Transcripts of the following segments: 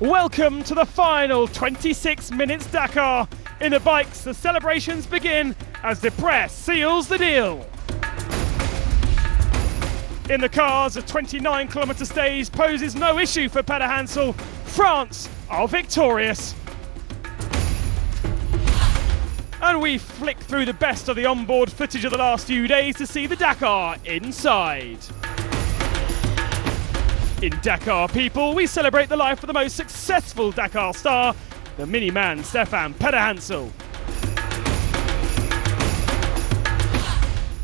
Welcome to the final 26 minutes Dakar. In the bikes, the celebrations begin as Dakar seals the deal. In the cars, a 29-kilometre stage poses no issue for Peder Hansel. France are victorious. And we flick through the best of the onboard footage of the last few days to see the Dakar inside. In Dakar, people, we celebrate the life of the most successful Dakar star, the mini-man Stefan Peder Hansel.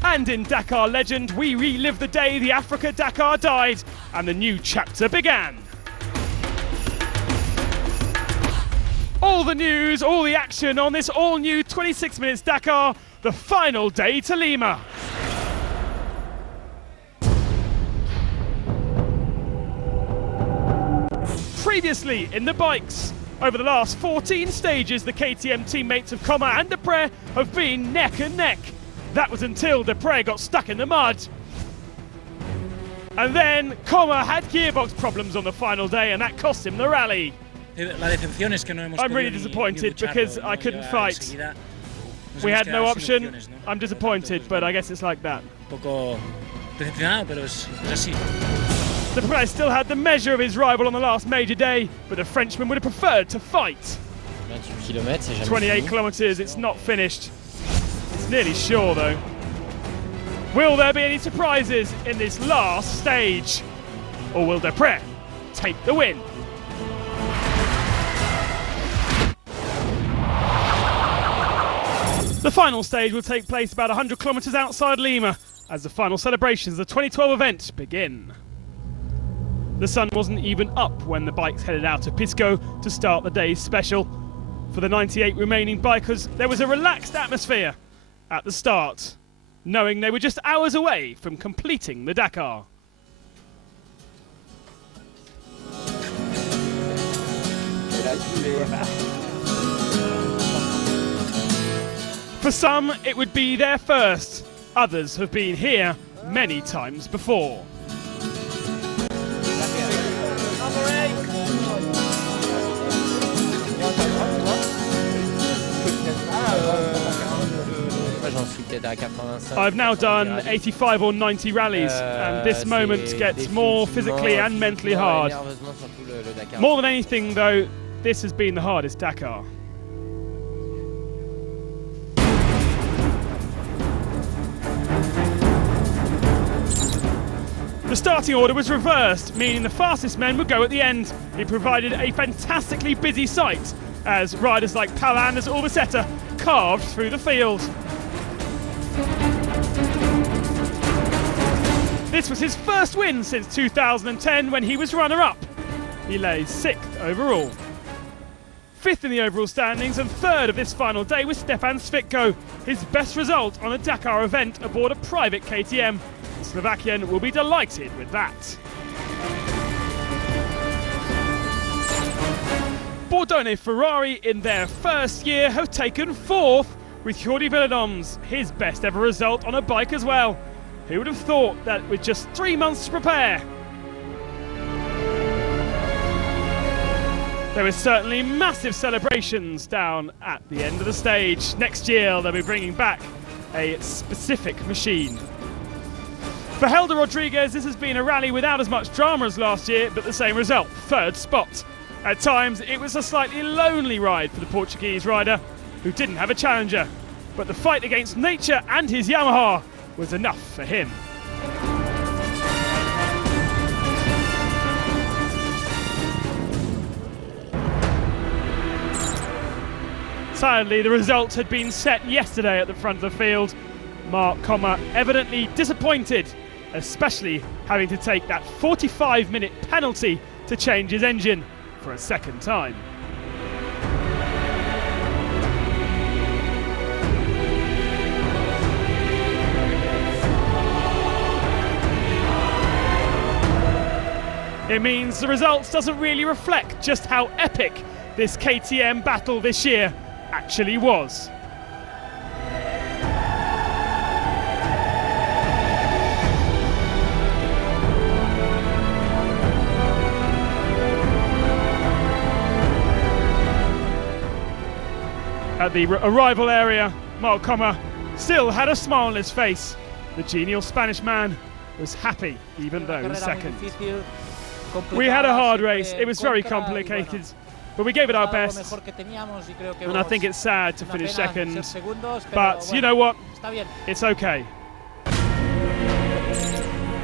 And in Dakar legend, we relive the day the Africa Dakar died and the new chapter began. All the news, all the action on this all-new 26 minutes Dakar, the final day to Lima. Previously in the bikes, over the last 14 stages, the KTM teammates of Coma and Depre have been neck and neck. That was until Depre got stuck in the mud. And then Coma had gearbox problems on the final day and that cost him the rally. I'm really disappointed because I couldn't fight. We had no option. I'm disappointed, but I guess it's like that. Depre still had the measure of his rival on the last major day, but the Frenchman would have preferred to fight. 28 kilometres, it's not finished. It's nearly sure though. Will there be any surprises in this last stage? Or will Depre take the win? The final stage will take place about 100 kilometres outside Lima as the final celebrations of the 2012 event begin. The sun wasn't even up when the bikes headed out of Pisco to start the day's special. For the 98 remaining bikers, there was a relaxed atmosphere at the start, knowing they were just hours away from completing the Dakar. For some, it would be their first. Others have been here many times before. I've now done 85 or 90 rallies, and this moment gets more physically and mentally hard. More than anything though, this has been the hardest Dakar. The starting order was reversed, meaning the fastest men would go at the end. It provided a fantastically busy sight as riders like Pal Anders Orbisetta carved through the field. This was his first win since 2010 when he was runner-up. He lays 6th overall. 5th in the overall standings and 3rd of this final day was Stefan Svitko, his best result on a Dakar event aboard a private KTM. The Slovakian will be delighted with that. Bordone Ferrari in their first year have taken 4th, with Jordi Villedoms, his best ever result on a bike as well. Who would have thought that with just 3 months to prepare? There were certainly massive celebrations down at the end of the stage. Next year they'll be bringing back a specific machine. For Helder Rodriguez, this has been a rally without as much drama as last year, but the same result, 3rd spot. At times it was a slightly lonely ride for the Portuguese rider, who didn't have a challenger, but the fight against nature and his Yamaha was enough for him. Sadly, the result had been set yesterday at the front of the field. Mark Coma evidently disappointed, especially having to take that 45-minute penalty to change his engine for a second time. It means the results doesn't really reflect just how epic this KTM battle this year actually was. At the arrival area, Mark Comer still had a smile on his face. The genial Spanish man was happy, even though second. We had a hard race, it was very complicated, but we gave it our best, and I think it's sad to finish second, but you know what, it's okay.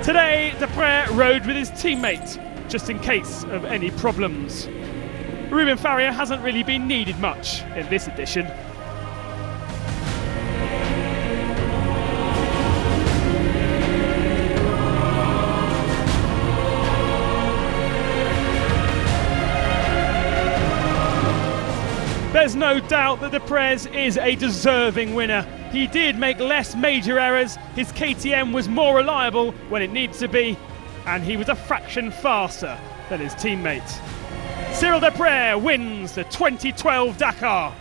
Today, Dakar rode with his teammate, just in case of any problems. Ruben Farrier hasn't really been needed much in this edition. There's no doubt that Deprez is a deserving winner. He did make less major errors, his KTM was more reliable when it needs to be, and he was a fraction faster than his teammate. Cyril Deprez wins the 2012 Dakar,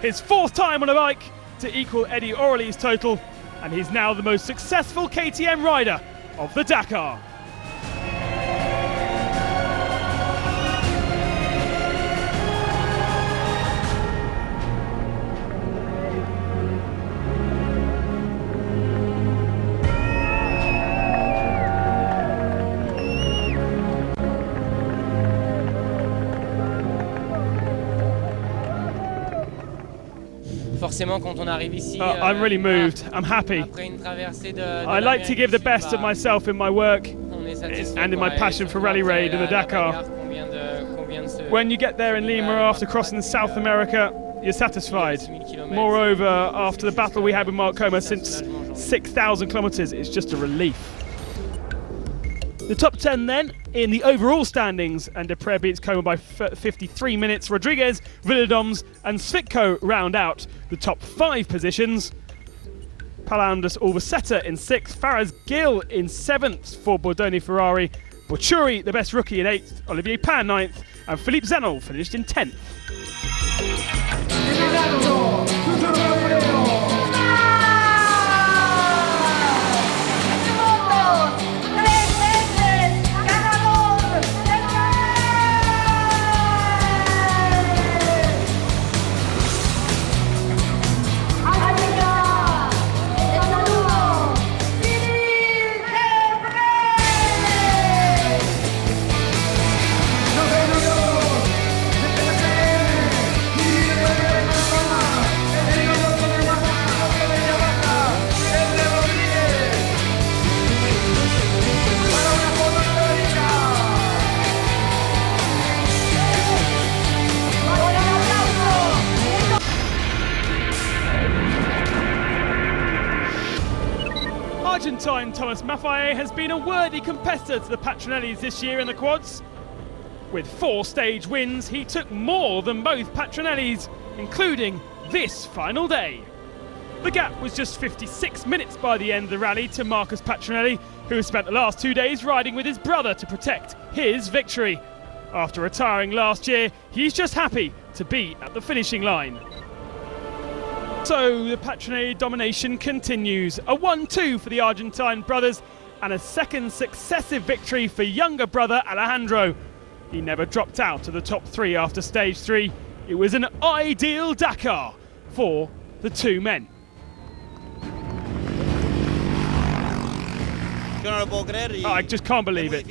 his fourth time on a bike to equal Eddie Orley's total, and he's now the most successful KTM rider of the Dakar. I'm really moved, I'm happy. I like to give the best of myself in my work and in my passion for rally raid and the Dakar. When you get there in Lima after crossing South America, you're satisfied. Moreover, after the battle we had with Mark Comer since 6,000 kilometers, it's just a relief. The top 10 then in the overall standings, and Deprez beats Comer by 53 minutes. Rodriguez, Villadoms and Svitko round out the top 5 positions. Palandus Albaceta in 6th, Faraz Gil in 7th for Bordoni Ferrari, Bocciuri, the best rookie, in 8th, Olivier Pan 9th, and Philippe Zenol finished in 10th. Argentine Thomas Maffei has been a worthy competitor to the Patronellis this year in the quads. With 4 stage wins, he took more than both Patronellis, including this final day. The gap was just 56 minutes by the end of the rally to Marcus Patronelli, who spent the last 2 days riding with his brother to protect his victory. After retiring last year, he's just happy to be at the finishing line. So the Patronelli domination continues. A 1-2 for the Argentine brothers and a second successive victory for younger brother Alejandro. He never dropped out of the top 3 after stage 3. It was an ideal Dakar for the 2 men. I just can't believe it.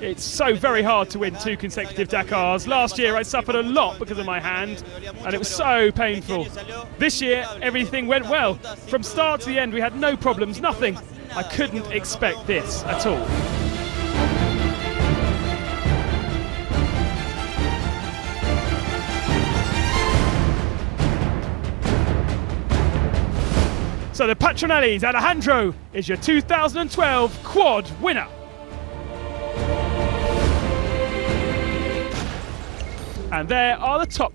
It's so very hard to win 2 consecutive Dakars. Last year I suffered a lot because of my hand and it was so painful. This year everything went well. From start to the end we had no problems, nothing. I couldn't expect this at all. So the Patronellis, Alejandro is your 2012 quad winner. And there are the top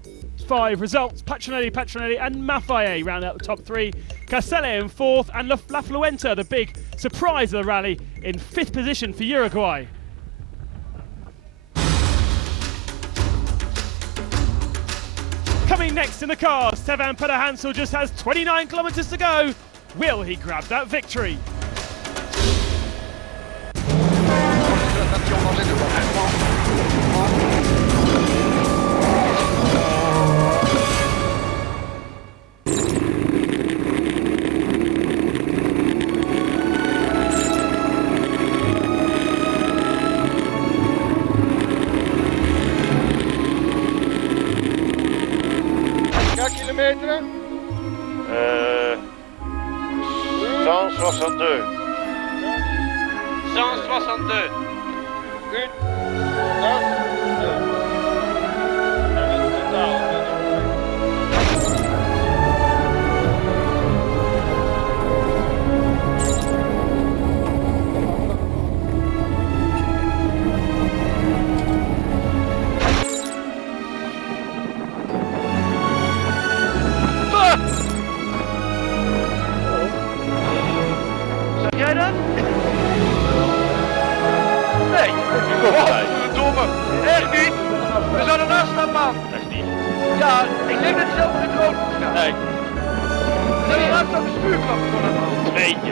5 results. Patronelli and Maffei round out the top 3. Caselle in 4th and La Fluenta, the big surprise of the rally, in 5th position for Uruguay. Coming next in the cars, Stevan Pederhansel just has 29 kilometers to go. Will he grab that victory? kilometer? 162. 162. 1, 2. Zeg jij dat? Nee, godverdomme. Echt niet? We zouden naast staan, man. Echt niet? Ja, ik denk dat hij zelf in het rood moet staan. Nee. We zijn laatst aan de stuurknop voor hem, man. Tweetje.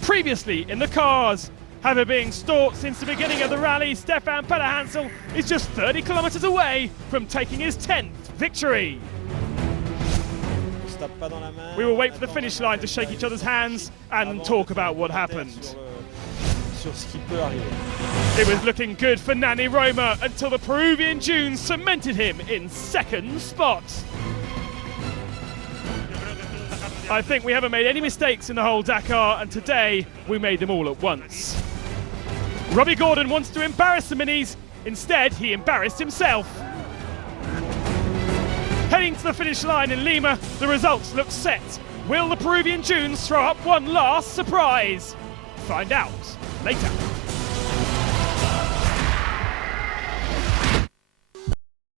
Previously in the cars, having been stalked since the beginning of the rally, Stefan Pederhansel is just 30 kilometers away from taking his 10th victory. We will wait for the finish line to shake each other's hands and talk about what happened. It was looking good for Nani Roma until the Peruvian Dunes cemented him in second spot. I think we haven't made any mistakes in the whole Dakar, and today we made them all at once. Robbie Gordon wants to embarrass the Minis. Instead, he embarrassed himself. Heading to the finish line in Lima, the results look set. Will the Peruvian Dunes throw up one last surprise? Find out later.